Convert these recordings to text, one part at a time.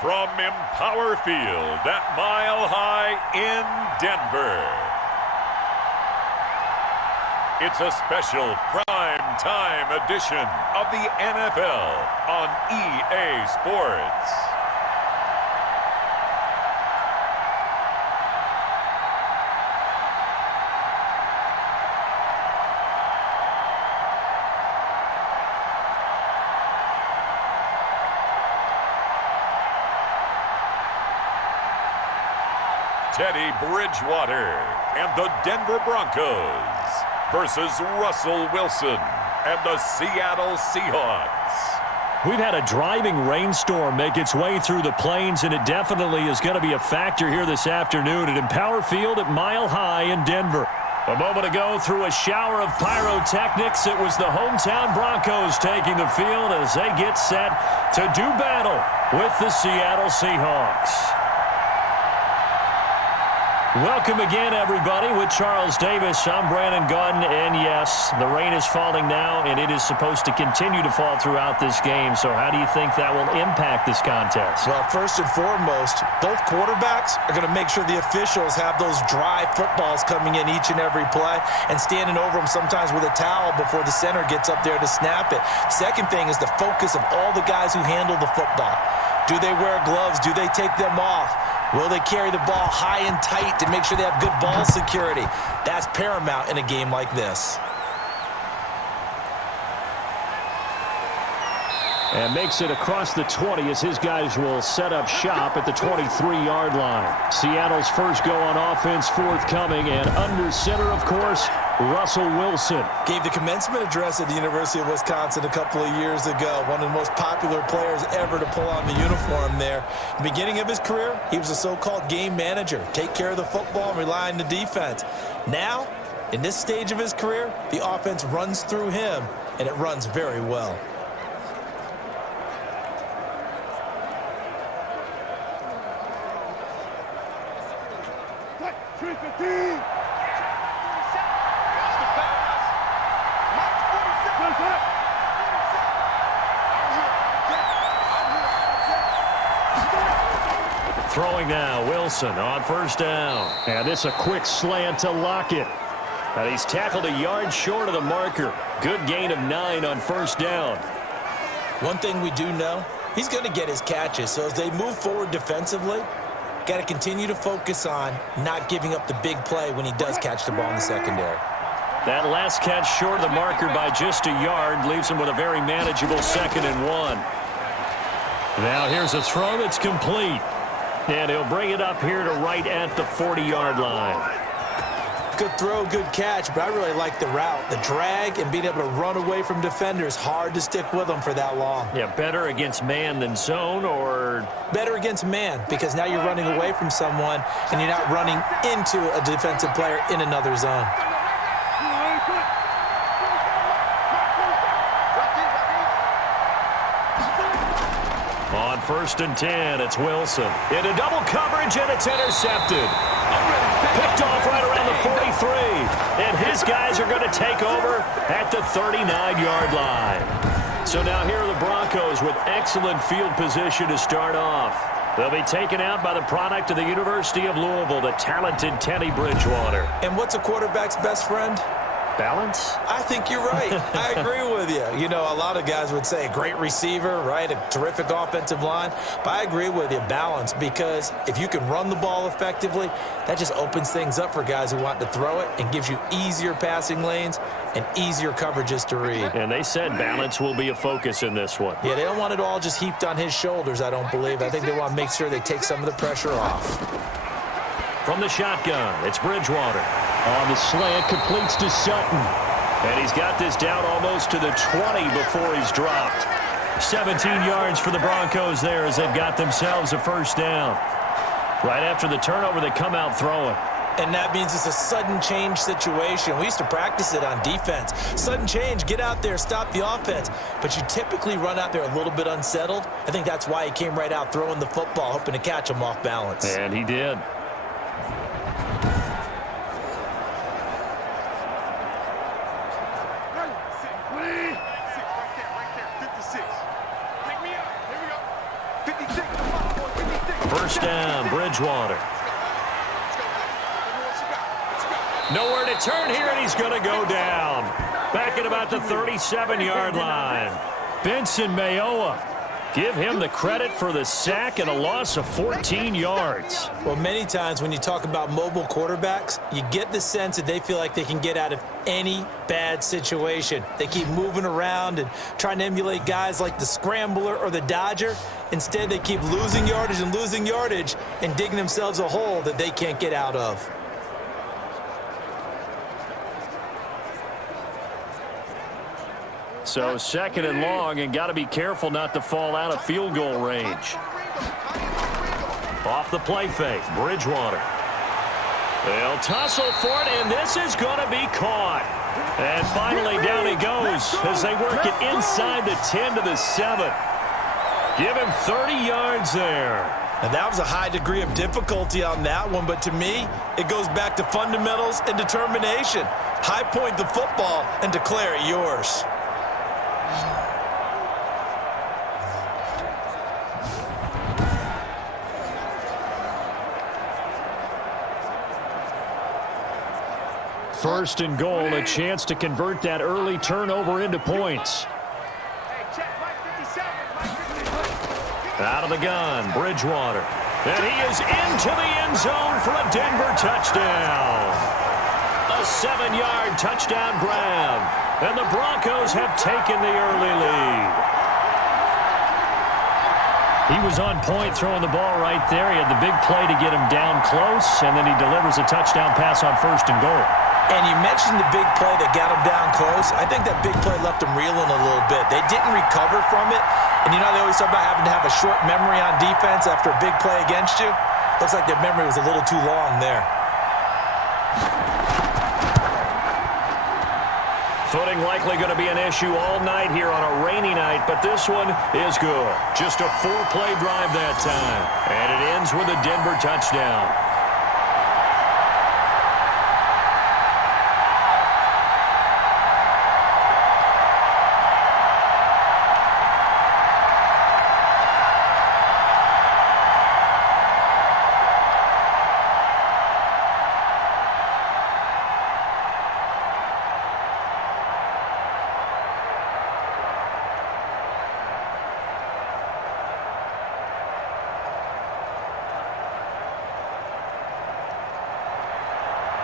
From Empower Field at Mile High in Denver, it's a special prime time edition of the NFL on EA Sports. Teddy Bridgewater and the Denver Broncos versus Russell Wilson and the Seattle Seahawks. We've had a driving rainstorm make its way through the plains, and it definitely is going to be a factor here this afternoon at Empower Field at Mile High in Denver. A moment ago, through a shower of pyrotechnics, it was the hometown Broncos taking the field as they get set to do battle with the Seattle Seahawks. Welcome again, everybody, with Charles Davis. I'm Brandon Gunn, and yes, the rain is falling now, and it is supposed to continue to fall throughout this game. So how do you think that will impact this contest? Well, first and foremost, both quarterbacks are going to make sure the officials have those dry footballs coming in each and every play and standing over them sometimes with a towel before the center gets up there to snap it. Second thing is the focus of all the guys who handle the football. Do they wear gloves? Do they take them off? Will they carry the ball high and tight to make sure they have good ball security? That's paramount in a game like this. And makes it across the 20 as his guys will set up shop at the 23-yard line. Seattle's first go on offense forthcoming, and under center, of course, Russell Wilson. Gave the commencement address at the University of Wisconsin a couple of years ago. One of the most popular players ever to pull on the uniform there. The beginning of his career, he was a so-called game manager. Take care of the football and rely on the defense. Now, in this stage of his career, the offense runs through him, and it runs very well. Throwing now, Wilson on first down. And it's a quick slant to Lockett. And he's tackled a yard short of the marker. Good gain of 9 on first down. One thing we do know, he's going to get his catches. So as they move forward defensively, got to continue to focus on not giving up the big play when he does catch the ball in the secondary. That last catch short of the marker by just a yard leaves him with a very manageable 2nd and 1. Now here's a throw that's complete. And he'll bring it up here to right at the 40-yard line. Good throw, good catch, but I really like the route. The drag and being able to run away from defenders, hard to stick with them for that long. Yeah, better against man than zone, or? Better against man, because now you're running away from someone and you're not running into a defensive player in another zone. On 1st and 10, it's Wilson. Into double coverage, and it's intercepted. Picked off right around the 43. And his guys are going to take over at the 39-yard line. So now here are the Broncos with excellent field position to start off. They'll be taken out by the product of the University of Louisville, the talented Teddy Bridgewater. And what's a quarterback's best friend? Balance? I think you're right. I agree with you. You know, a lot of guys would say a great receiver, right? A terrific offensive line. But I agree with you, balance, because if you can run the ball effectively, that just opens things up for guys who want to throw it and gives you easier passing lanes and easier coverages to read. And they said balance will be a focus in this one. Yeah, they don't want it all just heaped on his shoulders, I don't believe. I think they want to make sure they take some of the pressure off. From the shotgun, it's Bridgewater. On the slant, completes to Sutton. And he's got this down almost to the 20 before he's dropped. 17 yards for the Broncos there as they've got themselves a first down. Right after the turnover, they come out throwing. And that means it's a sudden change situation. We used to practice it on defense. Sudden change, get out there, stop the offense. But you typically run out there a little bit unsettled. I think that's why he came right out throwing the football, hoping to catch him off balance. And he did. First down, Bridgewater. Nowhere to turn here, and he's going to go down. Back at about the 37-yard line. Benson Mayowa. Give him the credit for the sack and a loss of 14 yards. Well, many times when you talk about mobile quarterbacks, you get the sense that they feel like they can get out of any bad situation. They keep moving around and trying to emulate guys like the scrambler or the dodger. Instead, they keep losing yardage and digging themselves a hole that they can't get out of. So second and long, and got to be careful not to fall out of field goal range. Off the play fake, Bridgewater. They'll tussle for it, and this is going to be caught. And finally down he goes as they work it inside the 10 to the 7. Give him 30 yards there. And that was a high degree of difficulty on that one, but to me, it goes back to fundamentals and determination. High point the football and declare it yours. First and goal, a chance to convert that early turnover into points. Out of the gun, Bridgewater. And he is into the end zone for a Denver touchdown. A 7-yard touchdown grab. And the Broncos have taken the early lead. He was on point throwing the ball right there. He had the big play to get him down close, and then he delivers a touchdown pass on first and goal. And you mentioned the big play that got him down close. I think that big play left him reeling a little bit. They didn't recover from it. And you know they always talk about having to have a short memory on defense after a big play against you? Looks like their memory was a little too long there. Footing likely going to be an issue all night here on a rainy night, but this one is good. Just a 4-play drive that time. And it ends with a Denver touchdown.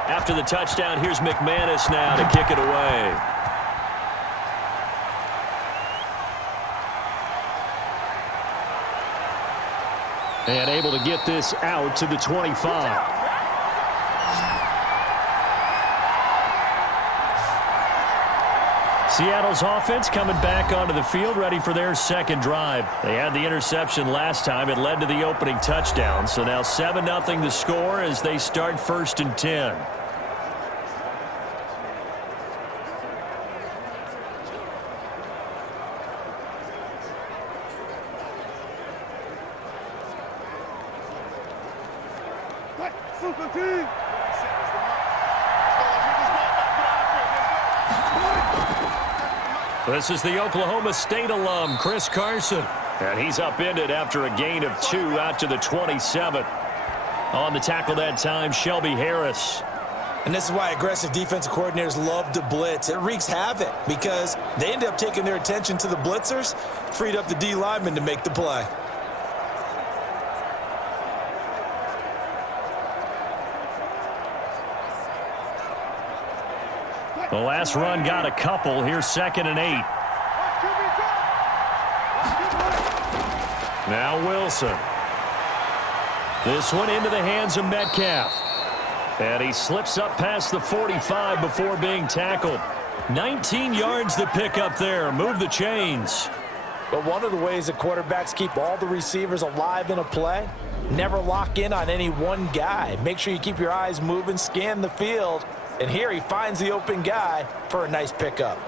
After the touchdown, here's McManus now to kick it away. And able to get this out to the 25. Seattle's offense coming back onto the field, ready for their second drive. They had the interception last time. It led to the opening touchdown. So now 7-0 the score as they start first and 10. This is the Oklahoma State alum, Chris Carson. And he's upended after a gain of 2 out to the 27. On the tackle that time, Shelby Harris. And this is why aggressive defensive coordinators love to blitz. It wreaks havoc because they end up taking their attention to the blitzers, freed up the D lineman to make the play. The last run got a couple. Here's 2nd and 8. Now Wilson. This one into the hands of Metcalf. And he slips up past the 45 before being tackled. 19 yards to pick up there. Move the chains. But one of the ways that quarterbacks keep all the receivers alive in a play, never lock in on any one guy. Make sure you keep your eyes moving, scan the field. And here he finds the open guy for a nice pickup.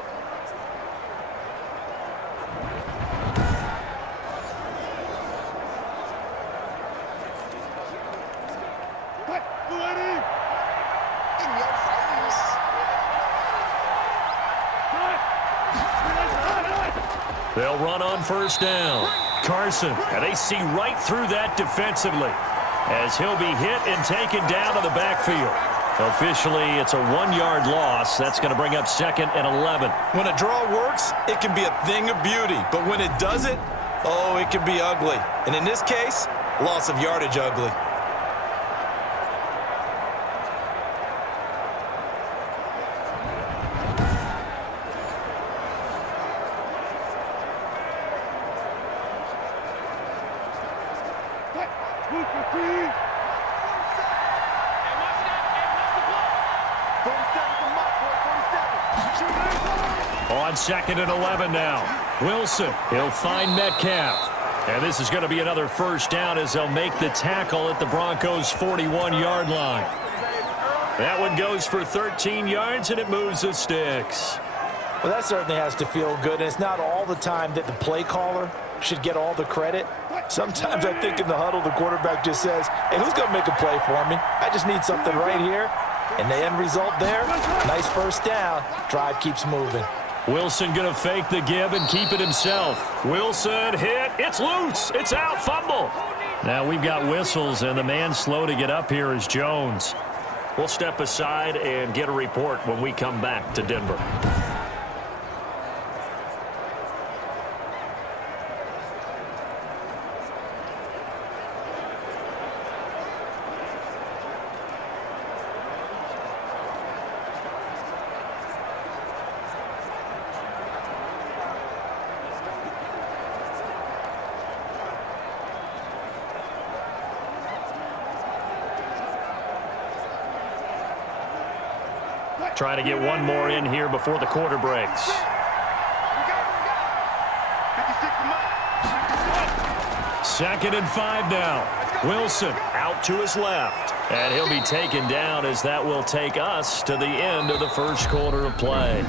They'll run on first down. Carson, and they see right through that defensively as he'll be hit and taken down to the backfield. Officially, it's a 1-yard loss. That's going to bring up 2nd and 11. When a draw works, it can be a thing of beauty. But when it doesn't, oh, it can be ugly. And in this case, loss of yardage ugly. On 2nd and 11 now. Wilson, he'll find Metcalf. And this is going to be another first down as they'll make the tackle at the Broncos' 41-yard line. That one goes for 13 yards, and it moves the sticks. Well, that certainly has to feel good. And it's not all the time that the play caller should get all the credit. Sometimes I think in the huddle, the quarterback just says, hey, who's going to make a play for me? I just need something right here. And the end result there, nice first down. Drive keeps moving. Wilson going to fake the give and keep it himself. Wilson hit. It's loose. It's out. Fumble. Now we've got whistles, and the man slow to get up here is Jones. We'll step aside and get a report when we come back to Denver. Trying to get one more in here before the quarter breaks. Second and 5 now. Wilson out to his left. And he'll be taken down as that will take us to the end of the first quarter of play.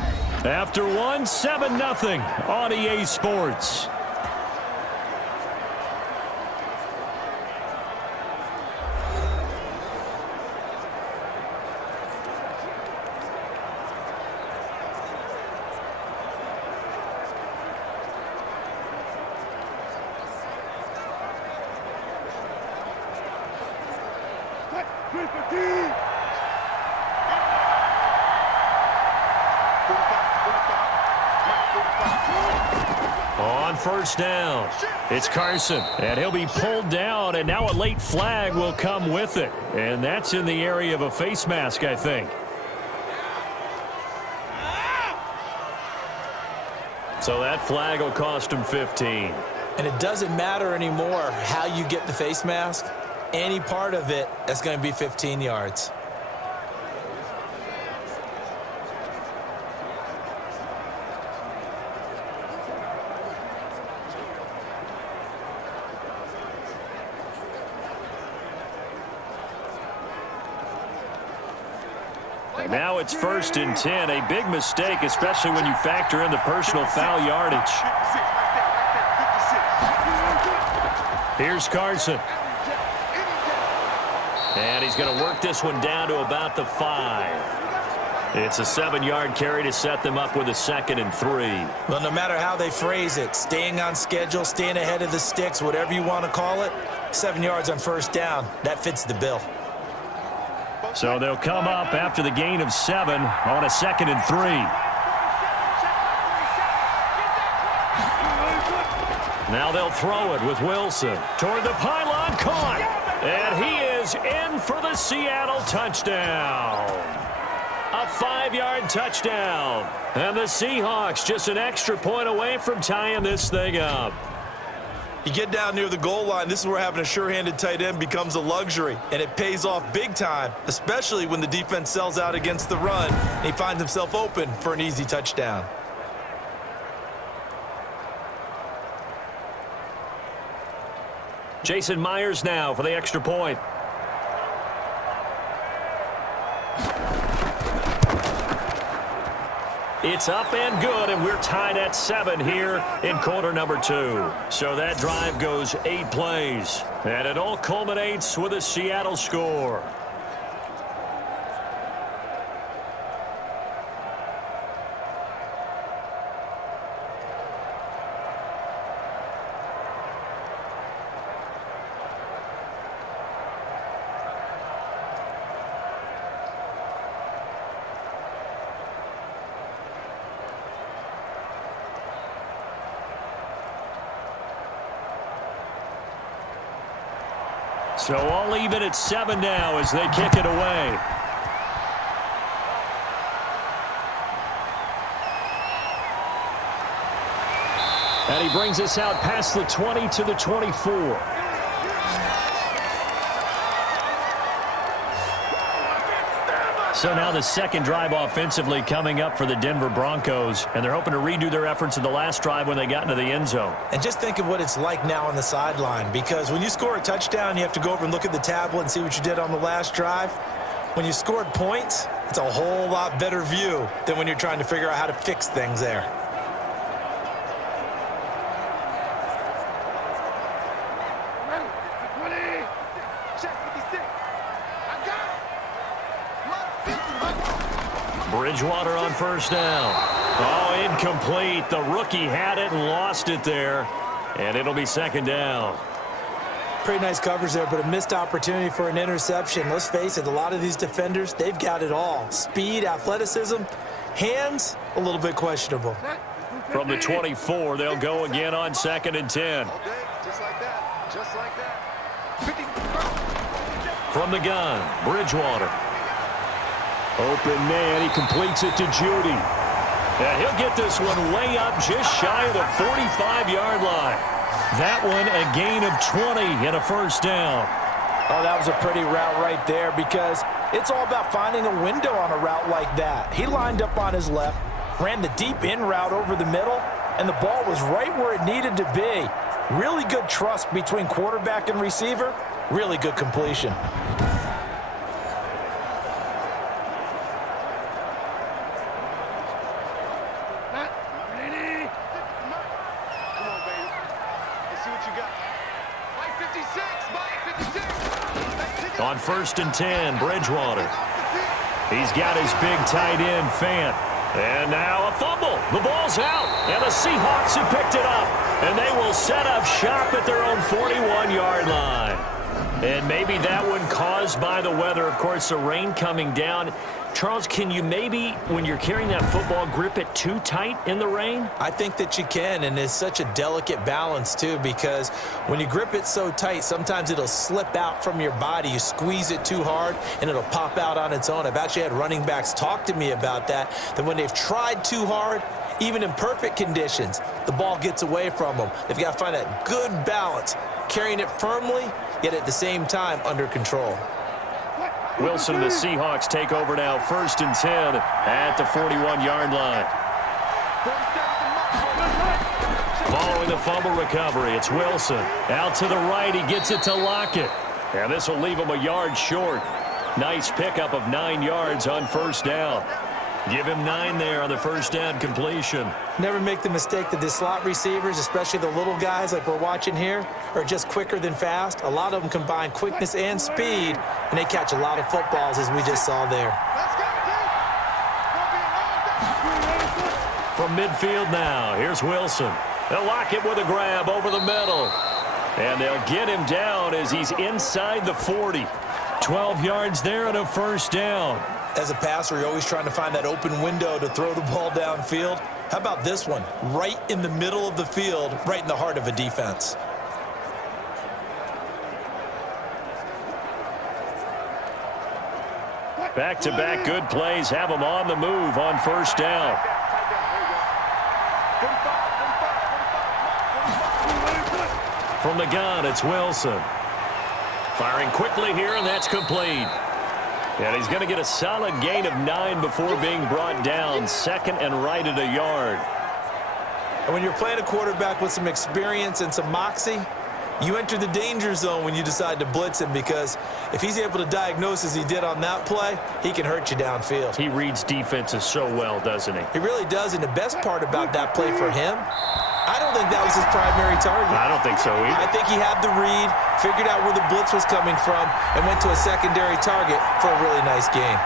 After one, 7-0 on EA Sports. On first down, it's Carson, and he'll be pulled down, and now a late flag will come with it. And that's in the area of a face mask, I think. So that flag will cost him 15. And it doesn't matter anymore how you get the face mask. Any part of it, that's going to be 15 yards. Now it's 1st and 10. A big mistake, especially when you factor in the personal foul yardage. Here's Carson. And he's going to work this one down to about the 5. It's a 7-yard carry to set them up with a 2nd and 3. Well, no matter how they phrase it, staying on schedule, staying ahead of the sticks, whatever you want to call it, 7 yards on first down, that fits the bill. So they'll come up after the gain of 7 on a 2nd and 3. Now they'll throw it with Wilson toward the pylon, caught, and he is in for the Seattle touchdown. A 5-yard touchdown, and the Seahawks just an extra point away from tying this thing up. You get down near the goal line, this is where having a sure-handed tight end becomes a luxury, and it pays off big time, especially when the defense sells out against the run, and he finds himself open for an easy touchdown. Jason Myers now for the extra point. It's up and good, and we're tied at 7 here in quarter number 2. So that drive goes 8 plays, and it all culminates with a Seattle score. So all even at 7 now as they kick it away. And he brings us out past the 20 to the 24. So now the second drive offensively coming up for the Denver Broncos, and they're hoping to redo their efforts in the last drive when they got into the end zone. And just think of what it's like now on the sideline, because when you score a touchdown, you have to go over and look at the tablet and see what you did on the last drive. When you scored points, it's a whole lot better view than when you're trying to figure out how to fix things there. Bridgewater on first down. Oh, incomplete. The rookie had it and lost it there. And it'll be second down. Pretty nice coverage there, but a missed opportunity for an interception. Let's face it, a lot of these defenders, they've got it all. Speed, athleticism, hands, a little bit questionable. From the 24, they'll go again on 2nd and 10. Just like that. Just like that. From the gun, Bridgewater. Open man, he completes it to Judy. And he'll get this one way up just shy of the 45-yard line. That one a gain of 20 and a first down. Oh, that was a pretty route right there, because it's all about finding a window on a route like that. He lined up on his left, ran the deep in route over the middle, and the ball was right where it needed to be. Really good trust between quarterback and receiver. Really good completion. On 1st and 10, Bridgewater. He's got his big tight end, Fant. And now a fumble. The ball's out. And the Seahawks have picked it up. And they will set up shop at their own 41-yard line. And maybe that one caused by the weather. Of course, the rain coming down. Charles, can you maybe, when you're carrying that football, grip it too tight in the rain? I think that you can, and it's such a delicate balance, too, because when you grip it so tight, sometimes it'll slip out from your body. You squeeze it too hard, and it'll pop out on its own. I've actually had running backs talk to me about that when they've tried too hard, even in perfect conditions, the ball gets away from them. They've got to find that good balance, carrying it firmly, yet at the same time under control. Wilson and the Seahawks take over now, 1st and 10 at the 41-yard line. Following the fumble recovery, it's Wilson. Out to the right, he gets it to Lockett. And this will leave him a yard short. Nice pickup of 9 yards on first down. Give him 9 there on the first down completion. Never make the mistake that the slot receivers, especially the little guys like we're watching here, are just quicker than fast. A lot of them combine quickness and speed, and they catch a lot of footballs, as we just saw there. From midfield now, here's Wilson. They'll lock it with a grab over the middle. And they'll get him down as he's inside the 40. 12 yards there and a first down. As a passer, you're always trying to find that open window to throw the ball downfield. How about this one? Right in the middle of the field, right in the heart of a defense. Back-to-back good plays have them on the move on first down. From the gun, it's Wilson. Firing quickly here, and that's complete. And he's going to get a solid gain of 9 before being brought down. 2nd and right at a yard. And when you're playing a quarterback with some experience and some moxie, you enter the danger zone when you decide to blitz him, because if he's able to diagnose as he did on that play, he can hurt you downfield. He reads defenses so well, doesn't he? He really does, and the best part about that play for him, I don't think that was his primary target. I don't think so either. I think he had the read, figured out where the blitz was coming from, and went to a secondary target for a really nice gain.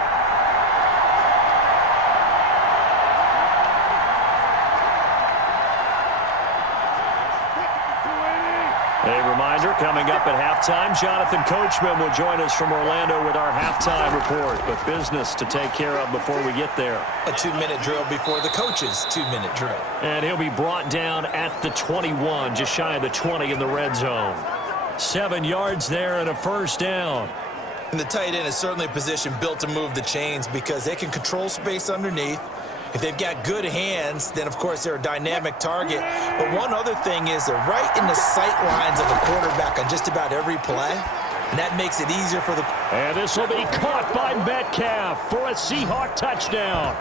A reminder, coming up at halftime, Jonathan Coachman will join us from Orlando with our halftime report. But business to take care of before we get there. A 2-minute drill before the coach's 2-minute drill. And he'll be brought down at the 21, just shy of the 20 in the red zone. 7 yards there and a first down. And the tight end is certainly a position built to move the chains because they can control space underneath. If they've got good hands, then, of course, they're a dynamic target. But one other thing is they're right in the sight lines of the quarterback on just about every play, and that makes it easier for the... And this will be caught by Metcalf for a Seahawk touchdown.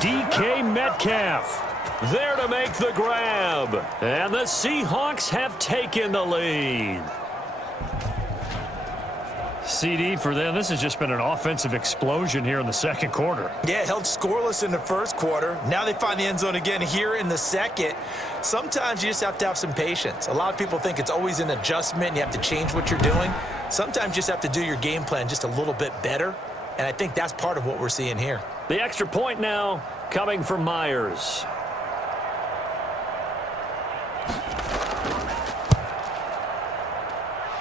DK Metcalf there to make the grab. And the Seahawks have taken the lead. CD for them, this has just been an offensive explosion here in the second quarter. Yeah, held scoreless in the first quarter. Now they find the end zone again here in the second. Sometimes you just have to have some patience. A lot of people think it's always an adjustment and you have to change what you're doing. Sometimes you just have to do your game plan just a little bit better, and I think that's part of what we're seeing here. The extra point now coming from Myers.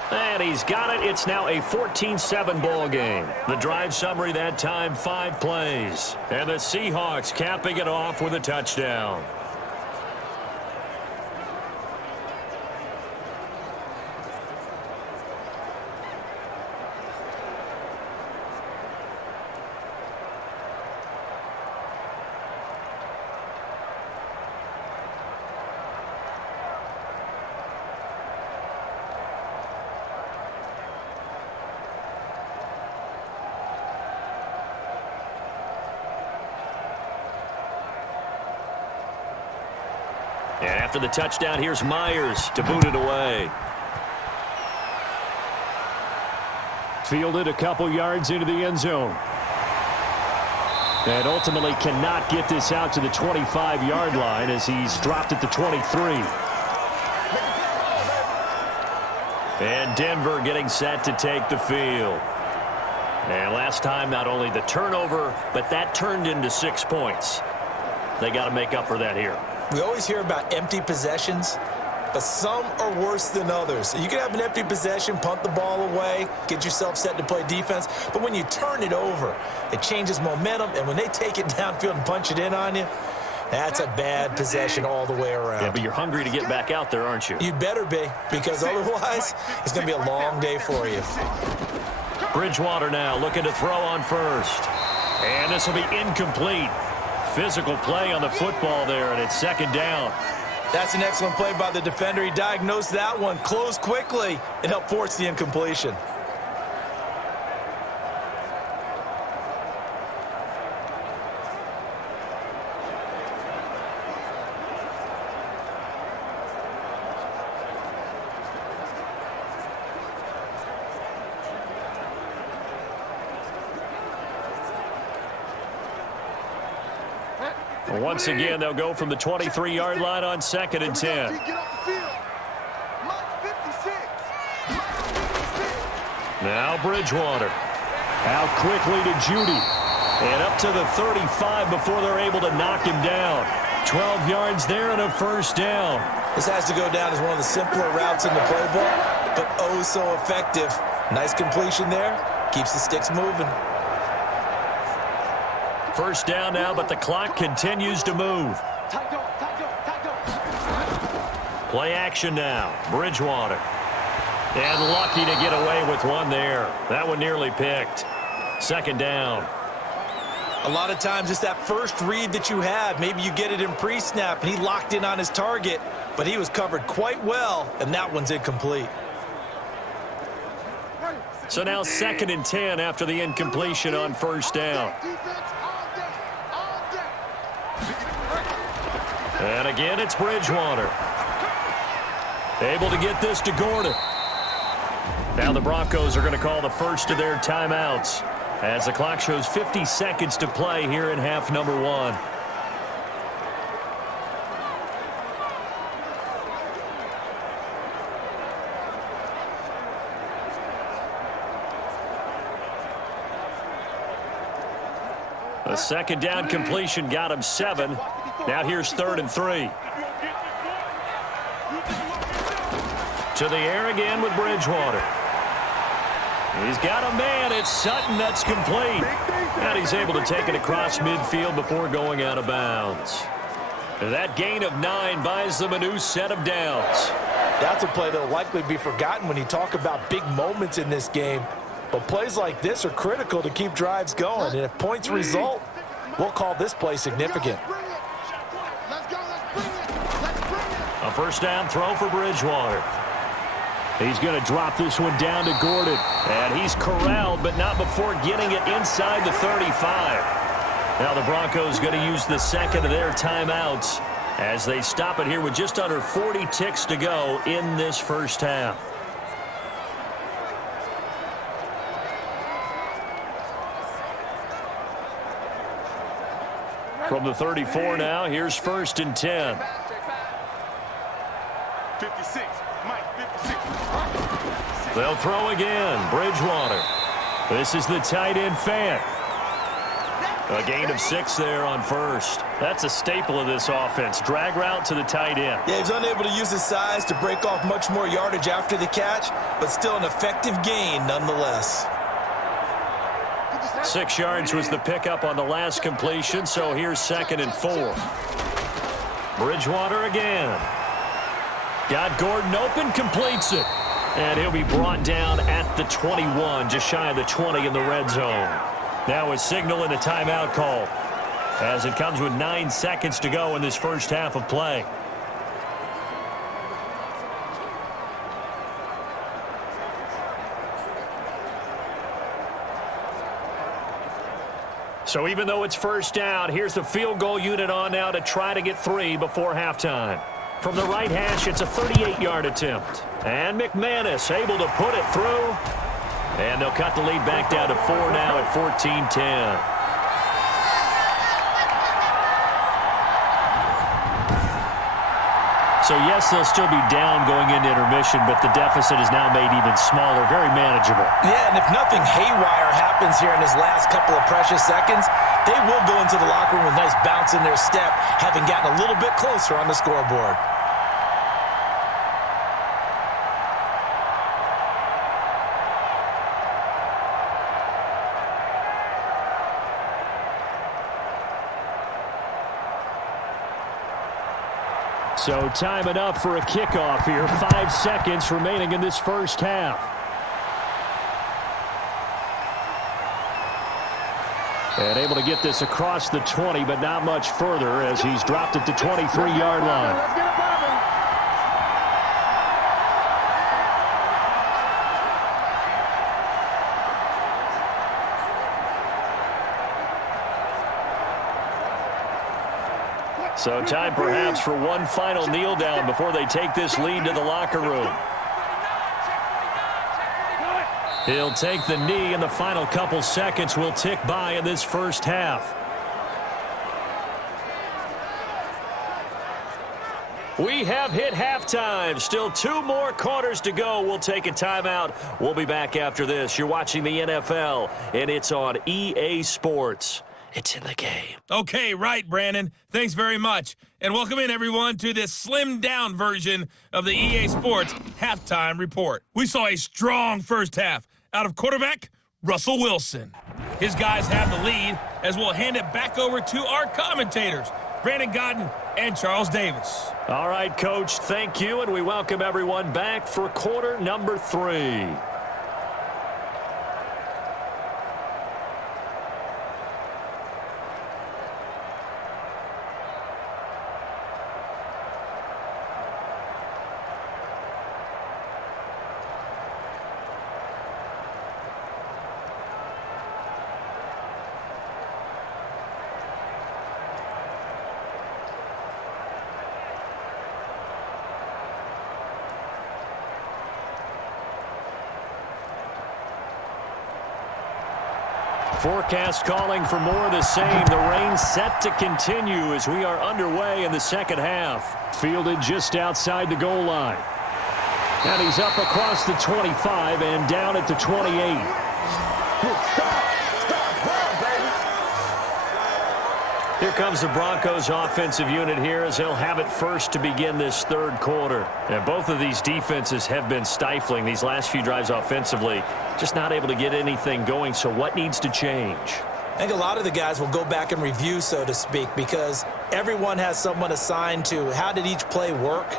And he's got it. It's now a 14-7 ball game. The drive summary that time, 5 plays. And the Seahawks capping it off with a touchdown. And after the touchdown, here's Myers to boot it away. Fielded a couple yards into the end zone. And ultimately cannot get this out to the 25-yard line as he's dropped at the 23. And Denver getting set to take the field. And last time, not only the turnover, but that turned into 6 points. They got to make up for that here. We always hear about empty possessions, but some are worse than others. You can have an empty possession, punt the ball away, get yourself set to play defense, but when you turn it over, it changes momentum, and when they take it downfield and punch it in on you, that's a bad possession all the way around. Yeah, but you're hungry to get back out there, aren't you? You better be, because otherwise, it's going to be a long day for you. Bridgewater now looking to throw on first. And this will be incomplete. Physical play on the football there, and it's second down. That's an excellent play by the defender. He diagnosed that one, closed quickly, and helped force the incompletion. Once again, they'll go from the 23-yard line on 2nd and 10. Now Bridgewater. Out quickly to Judy. And up to the 35 before they're able to knock him down. 12 yards there and a first down. This has to go down as one of the simpler routes in the playbook, but oh so effective. Nice completion there. Keeps the sticks moving. First down now, but the clock continues to move. Play action now. Bridgewater. And lucky to get away with one there. That one nearly picked. Second down. A lot of times it's that first read that you have. Maybe you get it in pre-snap, and he locked in on his target, but he was covered quite well, and that one's incomplete. So now 2nd and 10 after the incompletion on first down. And again, it's Bridgewater. Able to get this to Gordon. Now the Broncos are going to call the first of their timeouts as the clock shows 50 seconds to play here in half number 1. A second down completion got him 7. Now here's 3rd and 3. To the air again with Bridgewater. He's got a man. It's Sutton. That's complete. And he's able to take it across midfield before going out of bounds. That gain of 9 buys them a new set of downs. That's a play that will likely be forgotten when you talk about big moments in this game. But plays like this are critical to keep drives going. And if points result, we'll call this play significant. A first down throw for Bridgewater. He's going to drop this one down to Gordon. And he's corralled, but not before getting it inside the 35. Now the Broncos going to use the second of their timeouts as they stop it here with just under 40 ticks to go in this first half. From the 34 now, here's 1st and 10. 56. Mike, 56. They'll throw again. Bridgewater. This is the tight end fan. A gain of 6 there on first. That's a staple of this offense. Drag route to the tight end. Yeah, he's unable to use his size to break off much more yardage after the catch, but still an effective gain nonetheless. 6 yards was the pickup on the last completion, so here's 2nd and 4. Bridgewater again. Got Gordon open, completes it. And he'll be brought down at the 21, just shy of the 20 in the red zone. Now a signal and a timeout call as it comes with 9 seconds to go in this first half of play. So even though it's first down, here's the field goal unit on now to try to get 3 before halftime. From the right hash, it's a 38-yard attempt. And McManus able to put it through. And they'll cut the lead back down to 4 now at 14-10. So, yes, they'll still be down going into intermission, but the deficit is now made even smaller, very manageable. Yeah, and if nothing haywire happens here in his last couple of precious seconds, they will go into the locker room with a nice bounce in their step, having gotten a little bit closer on the scoreboard. So time enough for a kickoff here. 5 seconds remaining in this first half. And able to get this across the 20, but not much further as he's dropped at the 23-yard line. So time perhaps for one final kneel down before they take this lead to the locker room. He'll take the knee, and the final couple seconds will tick by in this first half. We have hit halftime. Still 2 more quarters to go. We'll take a timeout. We'll be back after this. You're watching the NFL, and it's on EA Sports. It's in the game. Okay, right, Brandon. Thanks very much. And welcome in, everyone, to this slimmed-down version of the EA Sports Halftime Report. We saw a strong first half out of quarterback Russell Wilson. His guys have the lead as we'll hand it back over to our commentators, Brandon Godden and Charles Davis. All right, Coach, thank you, and we welcome everyone back for quarter number 3. Forecast calling for more of the same. The rain set to continue as we are underway in the second half. Fielded just outside the goal line. And he's up across the 25 and down at the 28. Here comes the Broncos offensive unit here as they'll have it first to begin this third quarter. And both of these defenses have been stifling these last few drives offensively. Just not able to get anything going, so what needs to change? I think a lot of the guys will go back and review, so to speak, because everyone has someone assigned to how did each play work.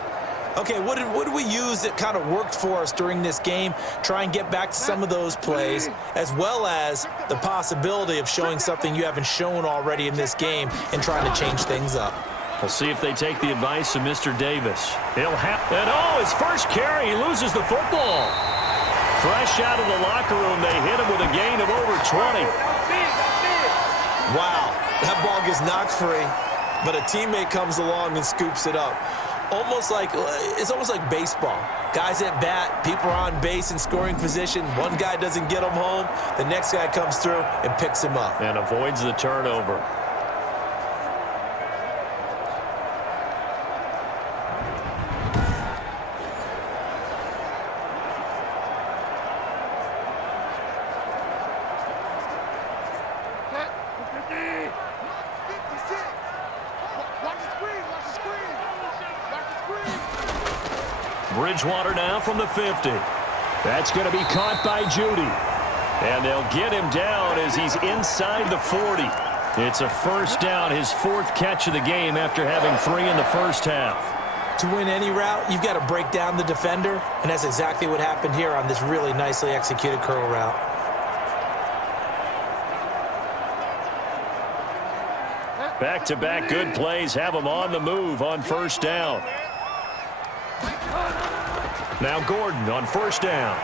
Okay, what did we use that kind of worked for us during this game? Try and get back to some of those plays, as well as the possibility of showing something you haven't shown already in this game and trying to change things up. We'll see if they take the advice of Mr. Davis. He'll have, and oh, his first carry, he loses the football. Fresh out of the locker room, they hit him with a gain of over 20. Wow, that ball gets knocked free, but a teammate comes along and scoops it up. It's almost like baseball. Guys at bat, people are on base in scoring position. One guy doesn't get him home. The next guy comes through and picks him up. And avoids the turnover. Bridgewater now from the 50. That's going to be caught by Judy. And they'll get him down as he's inside the 40. It's a first down, his fourth catch of the game after having 3 in the first half. To win any route, you've got to break down the defender, and that's exactly what happened here on this really nicely executed curl route. Back-to-back good plays have him on the move on first down. Now Gordon on first down.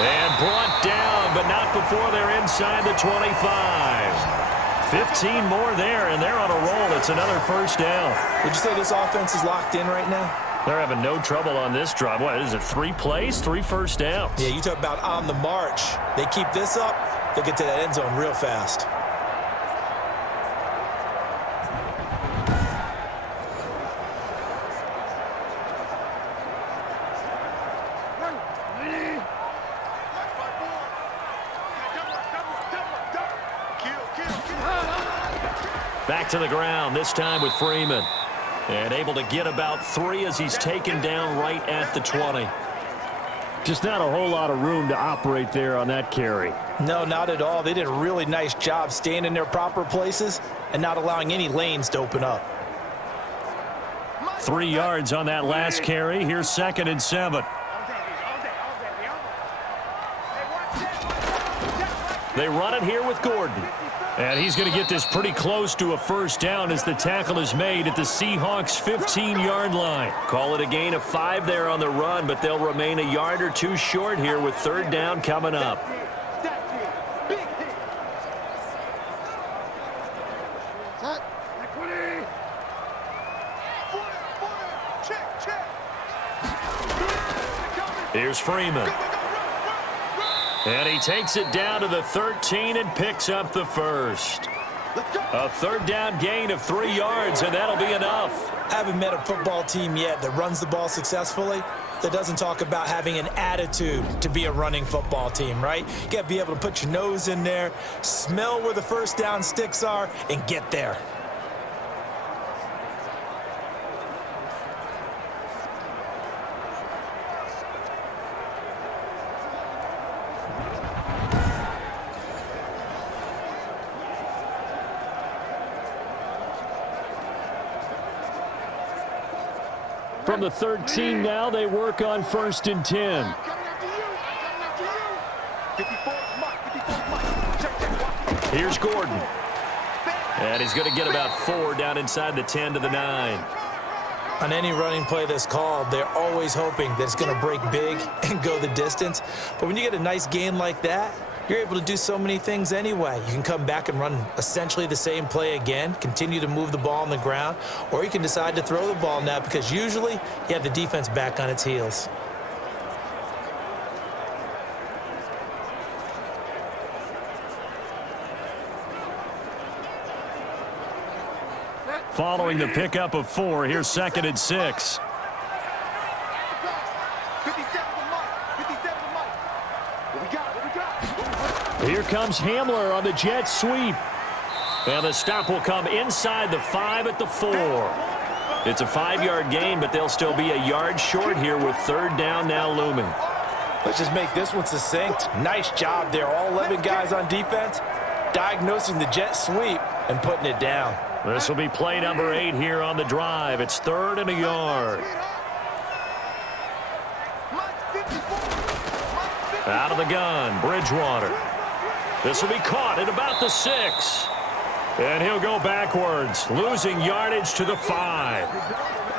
And brought down, but not before they're inside the 25. 15 more there, and they're on a roll. It's another first down. Would you say this offense is locked in right now? They're having no trouble on this drive. What is it, 3 plays, 3 first downs? Yeah, you talk about on the march. They keep this up, they'll get to that end zone real fast. Back to the ground, this time with Freeman. And able to get about 3 as he's taken down right at the 20. Just not a whole lot of room to operate there on that carry. No, not at all. They did a really nice job staying in their proper places and not allowing any lanes to open up. 3 yards on that last carry. Here's 2nd and 7. They run it here with Gordon. And he's going to get this pretty close to a first down as the tackle is made at the Seahawks' 15-yard line. Call it a gain of 5 there on the run, but they'll remain a yard or 2 short here with 3rd down coming up. Here's Freeman. And he takes it down to the 13 and picks up the first. A 3rd down gain of 3 yards, and that'll be enough. I haven't met a football team yet that runs the ball successfully that doesn't talk about having an attitude to be a running football team, right? You got to be able to put your nose in there, smell where the first down sticks are, and get there. From the 13 now, they work on 1st and 10. Here's Gordon. And he's going to get about 4 down inside the 10 to the 9. On any running play that's called, they're always hoping that it's going to break big and go the distance. But when you get a nice gain like that, you're able to do so many things anyway. You can come back and run essentially the same play again, continue to move the ball on the ground, or you can decide to throw the ball now because usually you have the defense back on its heels. Following the pickup of 4, here's 2nd and 6. Here comes Hamler on the jet sweep. And the stop will come inside the 5 at the 4. It's a 5-yard gain, but they'll still be a yard short here with 3rd down now looming. Let's just make this one succinct. Nice job there. All 11 guys on defense diagnosing the jet sweep and putting it down. This will be play number 8 here on the drive. It's 3rd and a yard. Out of the gun, Bridgewater. This will be caught at about the 6. And he'll go backwards, losing yardage to the 5.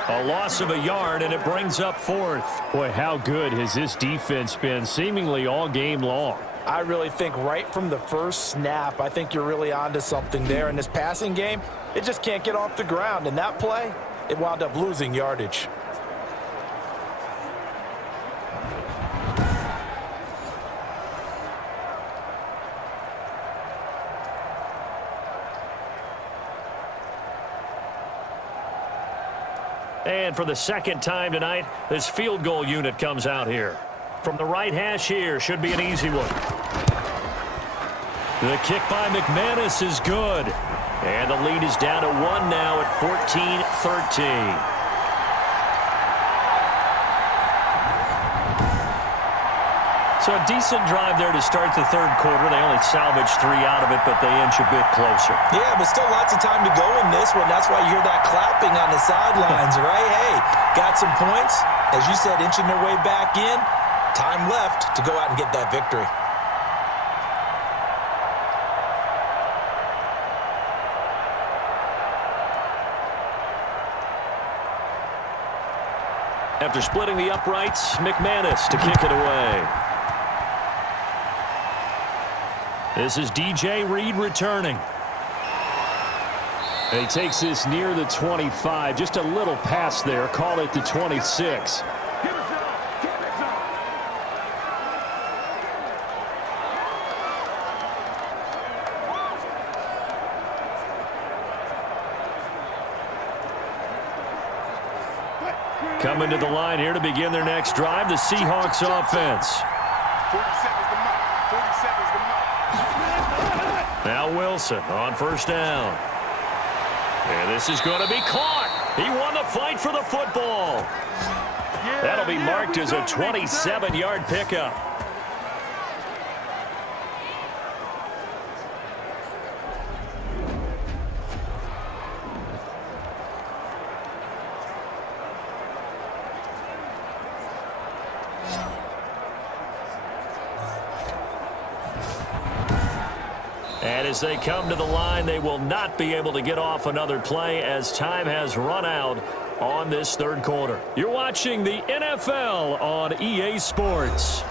A loss of a yard, and it brings up 4th. Boy, how good has this defense been seemingly all game long? I really think right from the first snap, I think you're really onto something there. In this passing game, it just can't get off the ground. And that play, it wound up losing yardage. And for the second time tonight, this field goal unit comes out here. From the right hash here, should be an easy one. The kick by McManus is good. And the lead is down to 1 now at 14-13. So a decent drive there to start the third quarter. They only salvaged 3 out of it, but they inch a bit closer. Yeah, but still lots of time to go in this one. That's why you hear that clapping on the sidelines, right? Hey, got some points. As you said, inching their way back in. Time left to go out and get that victory. After splitting the uprights, McManus to kick it away. This is DJ Reed returning. And he takes this near the 25. Just a little pass there. Call it the 26. Coming to the line here to begin their next drive, the Seahawks offense. 47's the mark. 47's the mark. Now Wilson on first down. And this is going to be caught. He won the fight for the football. That'll be marked as a 27-yard pickup. And as they come to the line, they will not be able to get off another play as time has run out on this third quarter. You're watching the NFL on EA Sports.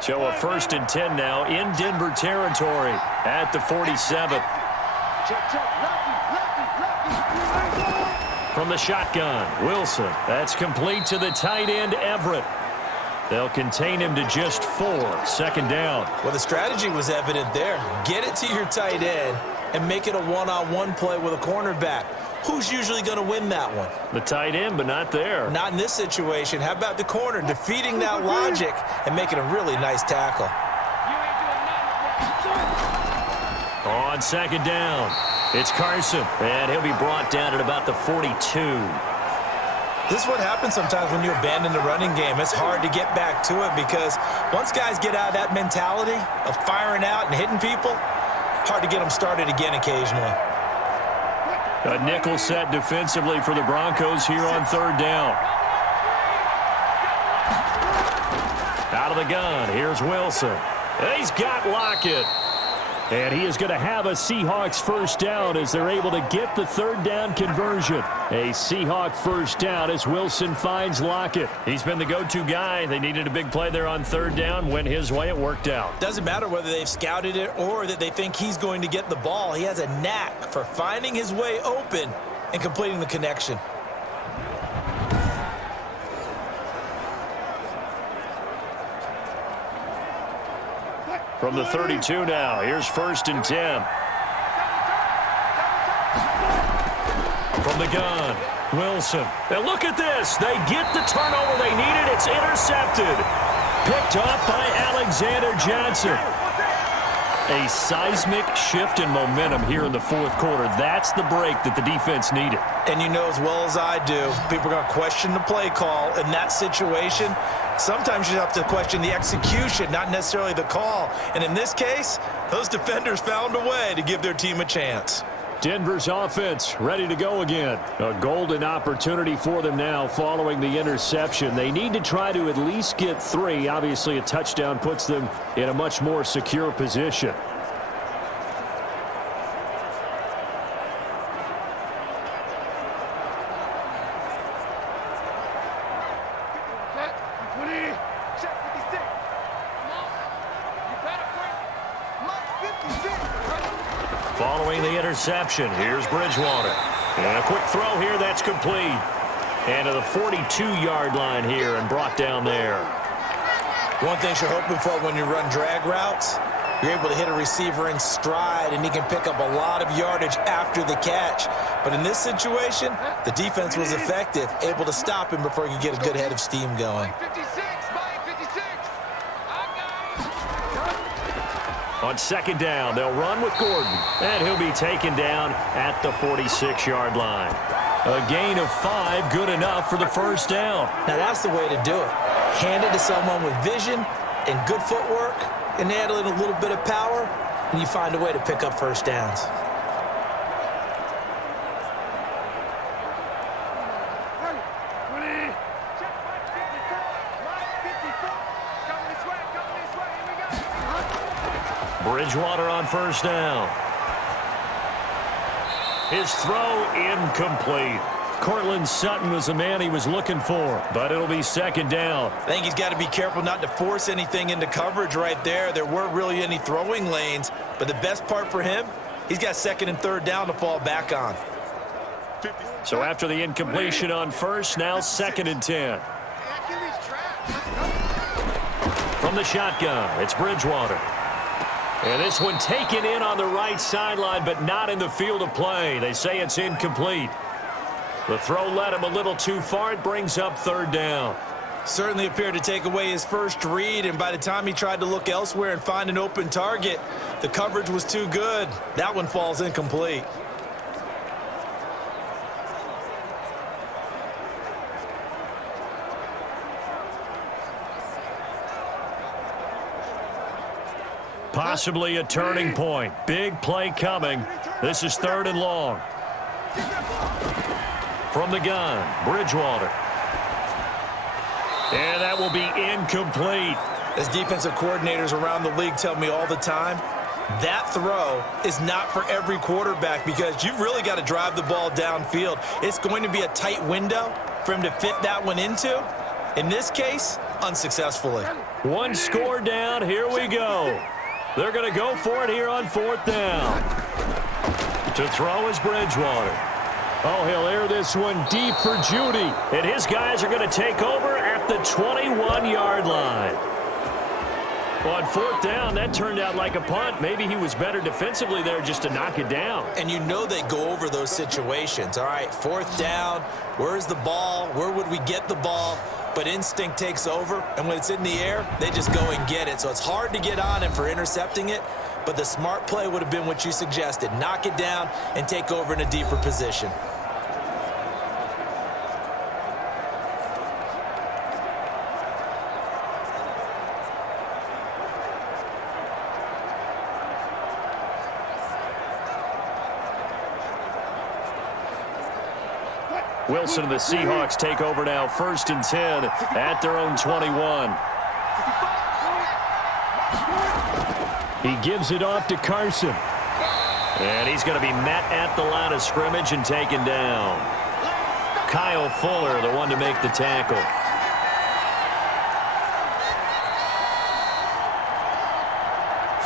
So a 1st and 10 now in Denver territory at the 47. From the shotgun, Wilson. That's complete to the tight end, Everett. They'll contain him to just 4. 2nd down. Well, the strategy was evident there. Get it to your tight end and make it a one-on-one play with a cornerback. Who's usually going to win that one? The tight end, but not there. Not in this situation. How about the corner defeating that logic and making a really nice tackle? On 2nd down, it's Carson, and he'll be brought down at about the 42. This is what happens sometimes when you abandon the running game. It's hard to get back to it because once guys get out of that mentality of firing out and hitting people, hard to get them started again occasionally. A nickel set defensively for the Broncos here on 3rd down. Out of the gun, here's Wilson. And he's got Lockett. And he is going to have a Seahawks first down as they're able to get the 3rd down conversion. A Seahawk first down as Wilson finds Lockett. He's been the go-to guy. They needed a big play there on 3rd down. Went his way. It worked out. Doesn't matter whether they've scouted it or that they think he's going to get the ball. He has a knack for finding his way open and completing the connection. From the 32 now, here's 1st and 10. From the gun, Wilson. And look at this. They get the turnover they needed. It's intercepted. Picked off by Alexander Johnson. A seismic shift in momentum here in the 4th quarter. That's the break that the defense needed. And you know as well as I do, people are going to question the play call in that situation. Sometimes you have to question the execution, not necessarily the call. And in this case, those defenders found a way to give their team a chance. Denver's offense ready to go again. A golden opportunity for them now following the interception. They need to try to at least get 3. Obviously, a touchdown puts them in a much more secure position. Following the interception, here's Bridgewater. And a quick throw here, that's complete. And to the 42-yard line here and brought down there. One thing you're hoping for when you run drag routes, you're able to hit a receiver in stride, and he can pick up a lot of yardage after the catch. But in this situation, the defense was effective, able to stop him before he could get a good head of steam going. On second down, they'll run with Gordon, and he'll be taken down at the 46-yard line. A gain of 5, good enough for the first down. Now that's the way to do it. Hand it to someone with vision and good footwork, and add in a little bit of power, and you find a way to pick up first downs. Bridgewater on first down. His throw incomplete. Cortland Sutton was the man he was looking for, but it'll be second down. I think he's got to be careful not to force anything into coverage right there. There weren't really any throwing lanes, but the best part for him, he's got second and third down to fall back on. So after the incompletion on first, now second and 10. From the shotgun, it's Bridgewater. And this one taken in on the right sideline, but not in the field of play. They say it's incomplete. The throw led him a little too far. It brings up third down. Certainly appeared to take away his first read, and by the time he tried to look elsewhere and find an open target, the coverage was too good. That one falls incomplete. Possibly a turning point. Big play coming. This is third and long. From the gun, Bridgewater. And that will be incomplete. As defensive coordinators around the league tell me all the time, that throw is not for every quarterback because you've really got to drive the ball downfield. It's going to be a tight window for him to fit that one into. In this case, unsuccessfully. One score down. Here we go. They're going to go for it here on fourth down. To throw is Bridgewater. Oh, he'll air this one deep for Judy. And his guys are going to take over at the 21-yard line. On fourth down, that turned out like a punt. Maybe he was better defensively there just to knock it down. And you know they go over those situations. All right, fourth down, where's the ball? Where would we get the ball? But instinct takes over, and when it's in the air, they just go and get it. So it's hard to get on him for intercepting it, but the smart play would have been what you suggested. Knock it down and take over in a deeper position. Wilson and the Seahawks take over now, first and 10 at their own 21. He gives it off to Carson. And he's going to be met at the line of scrimmage and taken down. Kyle Fuller, the one to make the tackle.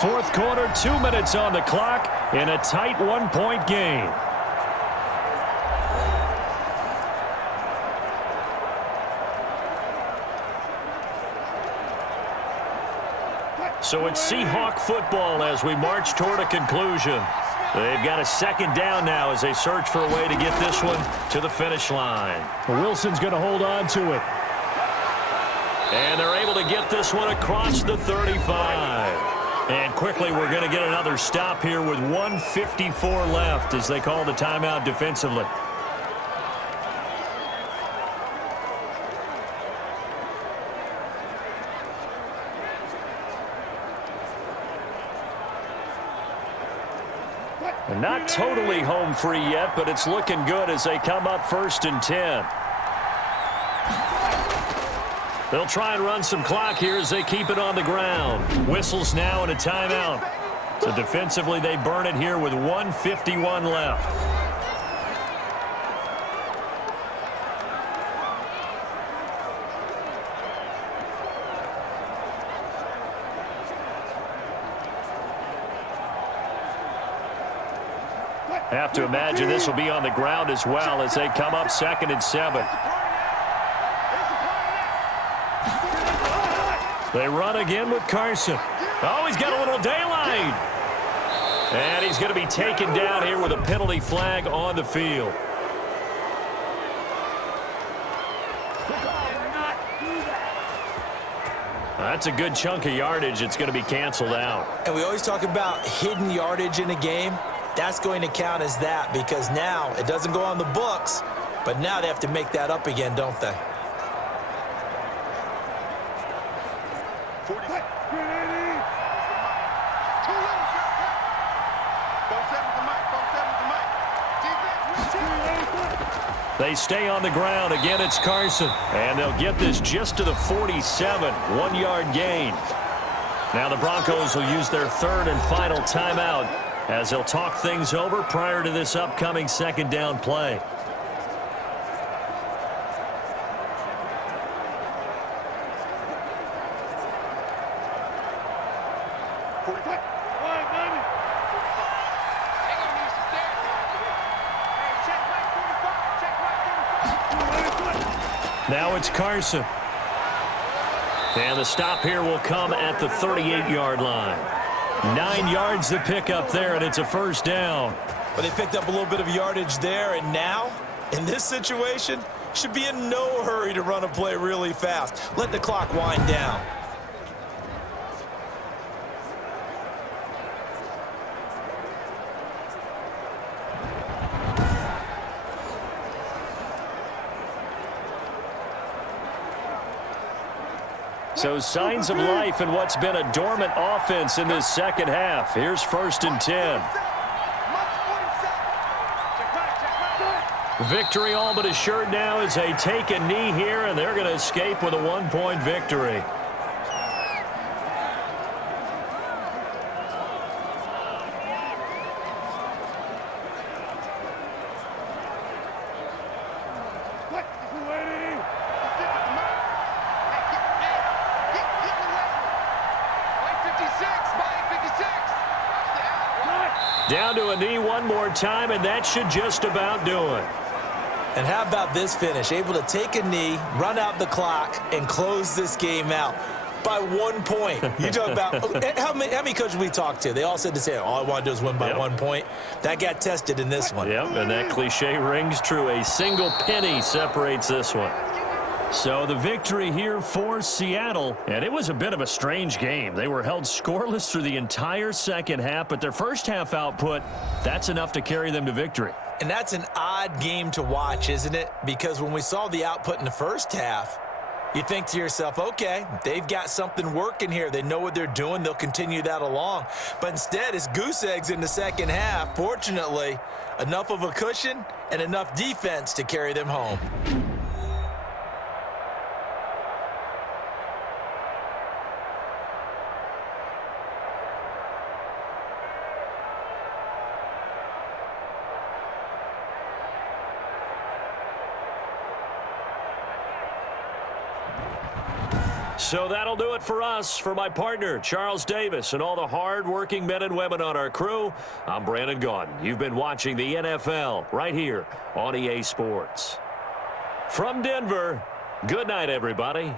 Fourth quarter, 2 minutes on the clock in a tight one-point game. So it's Seahawk football as we march toward a conclusion. They've got a second down now as they search for a way to get this one to the finish line. Wilson's going to hold on to it. And they're able to get this one across the 35. And quickly we're going to get another stop here with 1:54 left as they call the timeout defensively. And not totally home free yet, but it's looking good as they come up 1st and 10. They'll try and run some clock here as they keep it on the ground. Whistles now and a timeout. So defensively, they burn it here with 1:51 left. Have to imagine this will be on the ground as well as they come up 2nd and 7. They run again with Carson. Oh, he's got a little daylight. And he's going to be taken down here with a penalty flag on the field. That's a good chunk of yardage. It's going to be canceled out. And we always talk about hidden yardage in a game. That's going to count as that because now it doesn't go on the books, but now they have to make that up again, don't they? They stay on the ground. Again, it's Carson. And they'll get this just to the 47. 1-yard gain. Now the Broncos will use their 3rd and final timeout as they'll talk things over prior to this upcoming 2nd down play. Now it's Carson. And the stop here will come at the 38-yard line. 9 yards to pick up there, and it's a 1st down. But they picked up a little bit of yardage there, and now, in this situation, should be in no hurry to run a play really fast. Let the clock wind down. So signs of life in what's been a dormant offense in this 2nd half. Here's 1st and 10. Victory all but assured now as they take a knee here, and they're going to escape with a 1-point victory. Down to a knee one more time, and that should just about do it. And how about this finish? Able to take a knee, run out the clock, and close this game out by 1 point. You talk about how many coaches we talked to? They all said the same. All I want to do is win by 1 point. That got tested in this one. Yep, and that cliche rings true. A single penny separates this one. So the victory here for Seattle, and it was a bit of a strange game. They were held scoreless through the entire 2nd half, but their 1st half output, that's enough to carry them to victory. And that's an odd game to watch, isn't it? Because when we saw the output in the 1st half, you think to yourself, okay, they've got something working here. They know what they're doing. They'll continue that along. But instead, it's goose eggs in the 2nd half. Fortunately, enough of a cushion and enough defense to carry them home. So that'll do it for us. For my partner, Charles Davis, and all the hard-working men and women on our crew, I'm Brandon Gaudin. You've been watching the NFL right here on EA Sports. From Denver, good night, everybody.